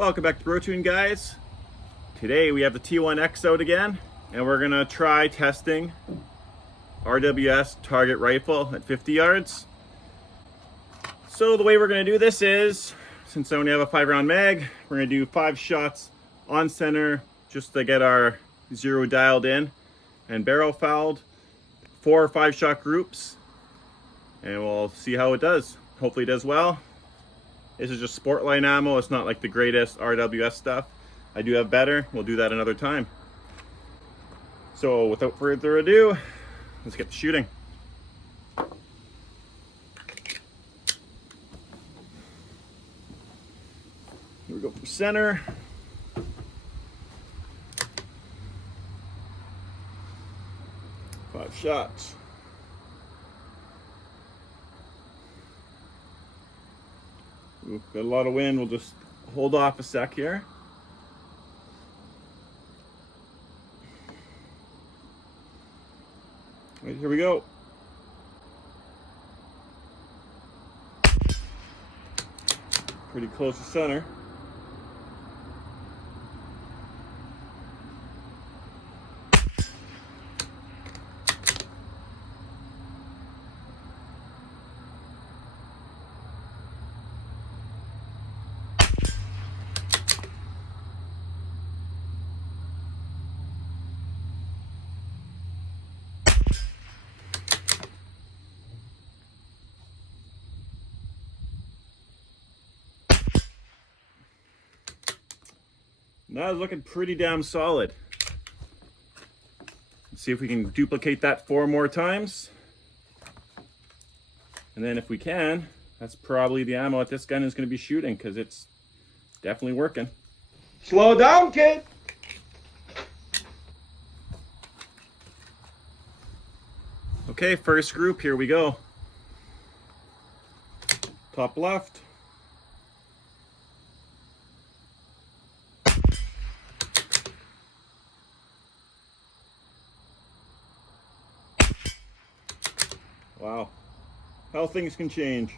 Welcome back to Brotuned, guys. Today we have the T1X out again, and we're gonna try testing RWS Target Rifle at 50 yards. So the way we're gonna do this is, since I only have a 5-round mag, we're gonna do 5 shots on center just to get our zero dialed in and barrel fouled. 4 or 5 shot groups, and we'll see how it does. Hopefully it does well. This is just sport line ammo. It's not like the greatest RWS stuff. I do have better. We'll do that another time. So without further ado, let's get to shooting. Here we go from center. Five shots. Ooh, got a lot of wind. We'll just hold off a sec here. Right, here we go. Pretty close to center. That is looking pretty damn solid. Let's see if we can duplicate that 4 more times. And then if we can, that's probably the ammo that this gun is going to be shooting, because it's definitely working. Slow down, kid. Okay, first group, here we go. Top left. Wow, how things can change.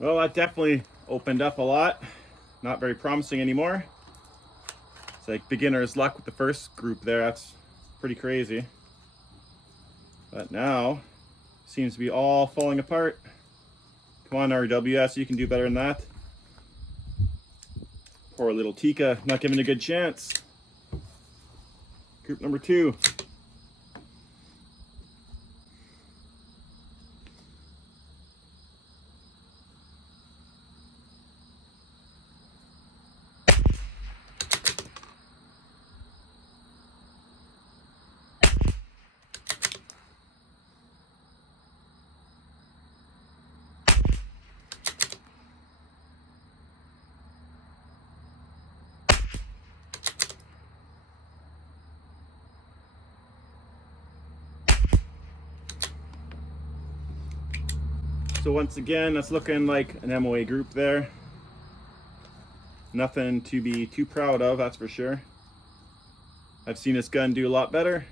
Well, that definitely opened up a lot. Not very promising anymore. It's like beginner's luck with the first group there. That's pretty crazy. But now seems to be all falling apart. Come on, RWS, you can do better than that. Poor little Tikka, not given a good chance. Group number 2. So once again, that's looking like an MOA group there. Nothing to be too proud of, that's for sure. I've seen this gun do a lot better.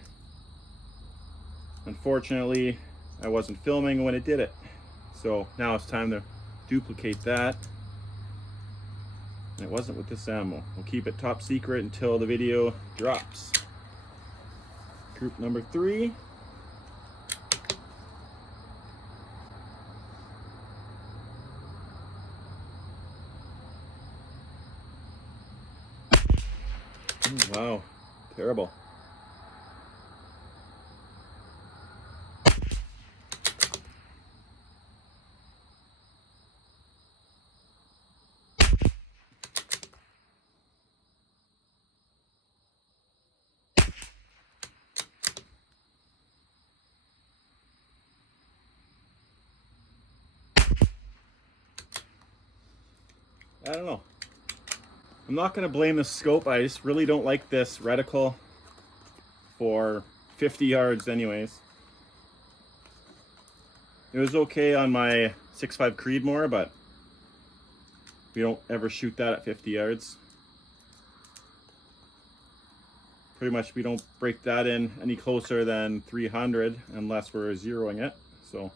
Unfortunately, I wasn't filming when it did it. So now it's time to duplicate that. And it wasn't with this ammo. We'll keep it top secret until the video drops. Group number 3. Wow, terrible. I don't know. I'm not going to blame the scope. I just really don't like this reticle for 50 yards anyways. It was okay on my 6.5 Creedmoor, but we don't ever shoot that at 50 yards. Pretty much we don't break that in any closer than 300 unless we're zeroing it. So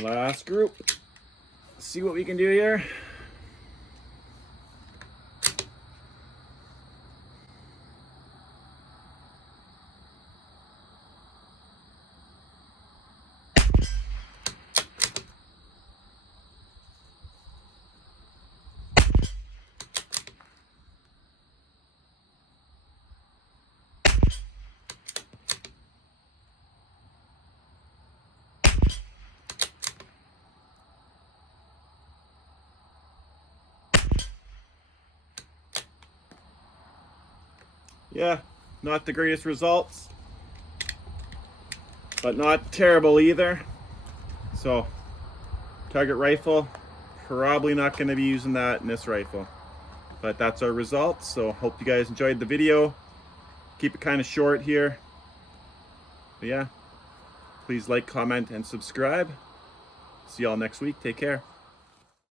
last group, let's see what we can do here. Yeah, not the greatest results, but not terrible either. So, target rifle, probably not going to be using that in this rifle. But that's our results, so hope you guys enjoyed the video. Keep it kind of short here. But yeah, please like, comment, and subscribe. See y'all next week. Take care.